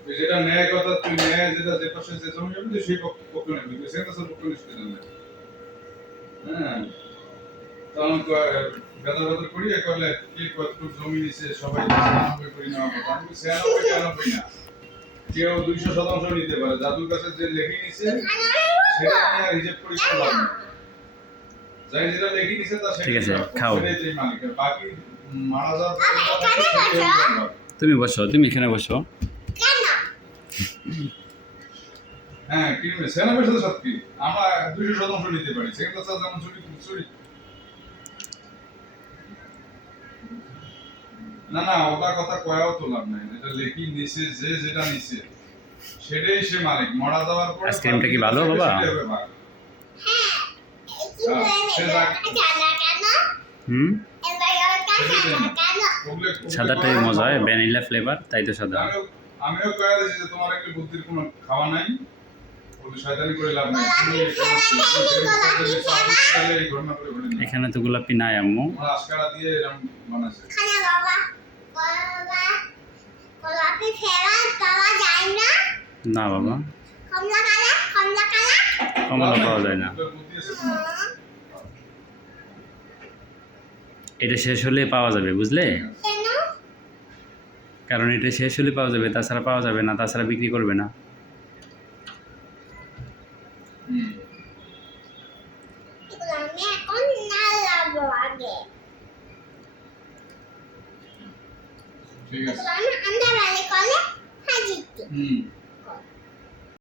যেটা ন্যায় কথা তুই ন্যায় যেটা যে পাশে যে জমি হবে সেই পক্ষ নেবে তুই সেটা সব পক্ষ নিতে দেন হ্যাঁ তখন বেদা বেদা করি করলে কি কত জমি নিছে সবাই 96 করে নেওয়া কথা আমি 96 না কেউ 200% নিতে পারে দাদুর কাছে যে লেখি নিছে সেটা নিয়ে রিজেক্ট করে করলাম যাই যেটা লেখি নিছে তা সেটা ঠিক আছে খাও সেটাই মালিক বাকি মারা যাওয়ার তুমি বসো তুমি এখানে বসো হ্যাঁ কি সেনা বেশি সত্যি আমরা 200% নিতে পারি সেটা তো যেমন চুরি না না ওটা কথা কয়াও তো লাভ নাই এটা লেখি নিছে যে যেটা নিছে সেটাই সে মালিক মরা যাওয়ার পর আইসক্রিমটা কি ভালো বাবা সাদাটাই মজা হয় ভ্যানিলা ফ্লেভার তাই তো সাদা আমিও কয়া দিয়েছি যে তোমার একটু বুদ্ধির কোনো খাওয়া নাই শয়তানি করে লাভ নাই এখানে তো গোলাপি নাই আম্মু আজকারা দিয়ে এরকম বানাইছে না বাবা কমলা পাওয়া যায় না এটা শেষ হলে পাওয়া যাবে বুঝলে কারণ এটা শেষ হলে পাওয়া যাবে তাছাড়া পাওয়া যাবে না তাছাড়া বিক্রি করবে না ঠিক আছে